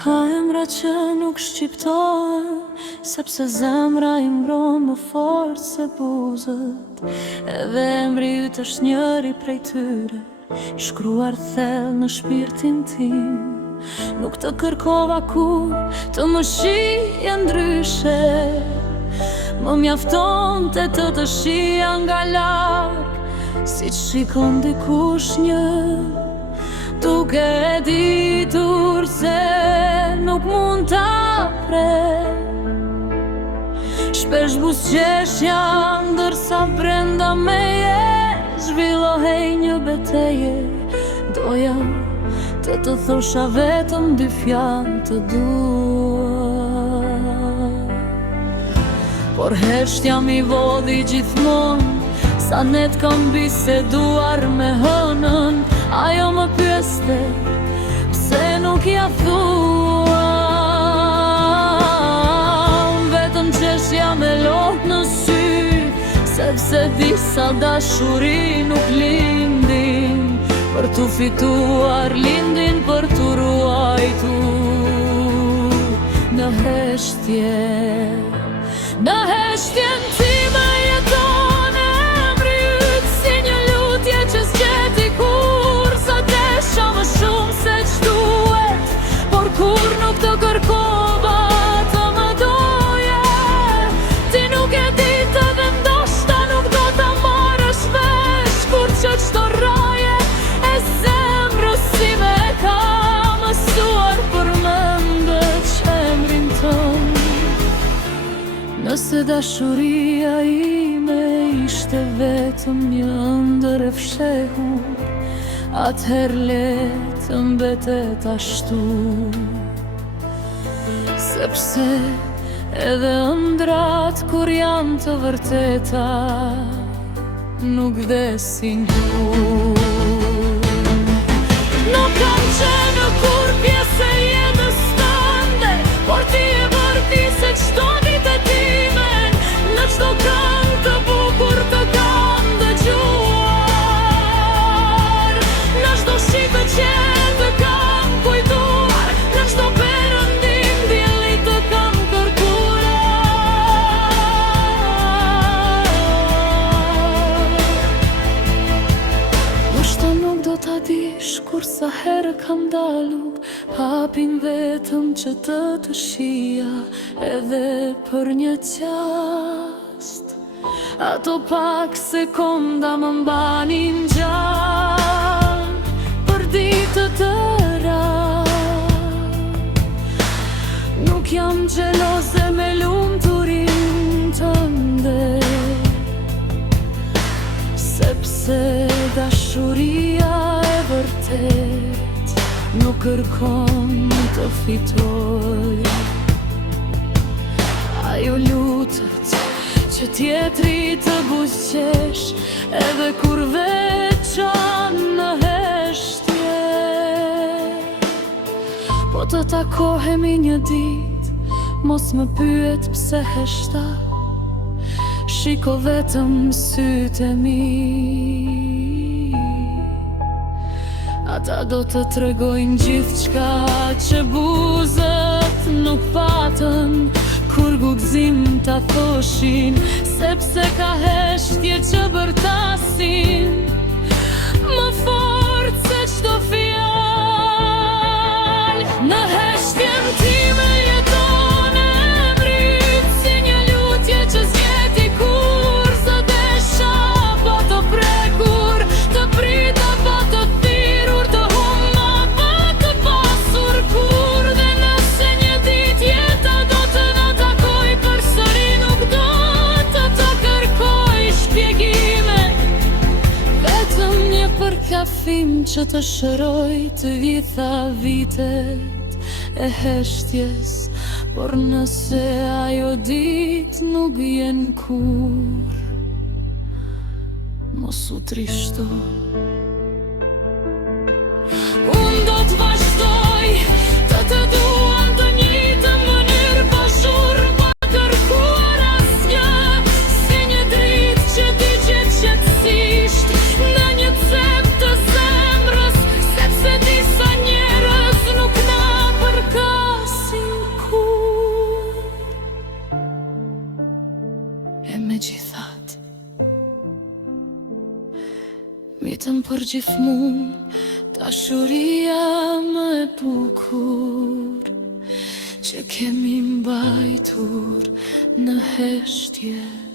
Ka emra që nuk shqiptohen, sepse zemra i mbron më fort se buzët. Edhe emri yt është njëri prej tyre, shkruar thellë në shpirtin tim. Nuk të kërkova kur të më shije ndryshe, më mjafton të të shija nga larg, si shikon dikush një, duke e ditur se nuk mund ta pre. Shpesh buzëqeshja ndërsa brenda meje zhvillohej një betejë. Doja të thosha vetëm dy fjalë të dua, por heshtja mi vodhi gjithmonë. Sa net kam biseduar me hënën, ajo më pyeste pse nuk ja thua. Vetëm qeshja me lotë në sy, sepse disa dashuri nuk lindin për t'u fituar, lindin për t'u ruajtur. Në heshtje, në heshtjen time jeton emri yt, si një lutje që s'gjeti kur. Sa desha më shumë se ç'duhet, por kur nuk të kërkova të më doje. Ti nuk e di të dhe ndoshta nuk do ta marrësh vesh, kur që çdo raje e zemrës si me ka mësuar përmendet emrin tënd. Nëse dashuria ime ishte vetëm një ëndër e fshehur, atëherë le të mbetet ashtu. Sepse edhe ëndrat kur janë të vërteta nuk vdesin kurrë. Nuk kam qenë kur pjesë e jetës tënde, por ti e vërti se çdo ditë e timen. Në çdo këngë të bukur të kam dëgjuar, në çdo shite që të kam kujtuar, në çdo perëndim dielli të kam kërkuar. Ndoshta nuk do ta dish kur sa herë kam dalu, hapin vetëm që të shija, edhe për një qast. Ato pak sekonda më mbanin gjallë për ditë të tëra. Nuk jam xheloze me lumturinë tënde, sepse dashuria e vërtet nuk kërkon të fitoj. Ajo lutet që tjetri të buzëqesh, edhe kur veçan në heshtje. Po të takohemi një dit, mos më pyet pse heshta, shiko vetëm sytë e mi. Ata do të tregojnë gjithçka që buzët nuk patën, kur gugzim ta thoshin, sepse ka heshtje që bërtasin më fort se çdo fjalë. Në heshtjen time jeton emri yt, si një lutje që s'gjeti kur. Sa desha po të prekur, të prita po të thirrur, të humba po të pasur kur. Dhe nëse një ditë jeta do të na takoj përsëri, nuk do të kërkoj shpjegime, vetëm një përkafim që të shëroj të gjitha vitet e heshtjes. Por nëse ajo dit nuk vjen kur, mos u trishto. Unë do të vazhdoj të dua në të njëjtën mënyrë, pa zhurmë, pa kërkuar asgjë, si një dritë që ti gjet qetësisht në një cep të zemrës, sepse disa njerëz nuk na përka. me gjithat. Mitëm për gjithmonë, dashuria më e bukur që kemi mbajtur në heshtje.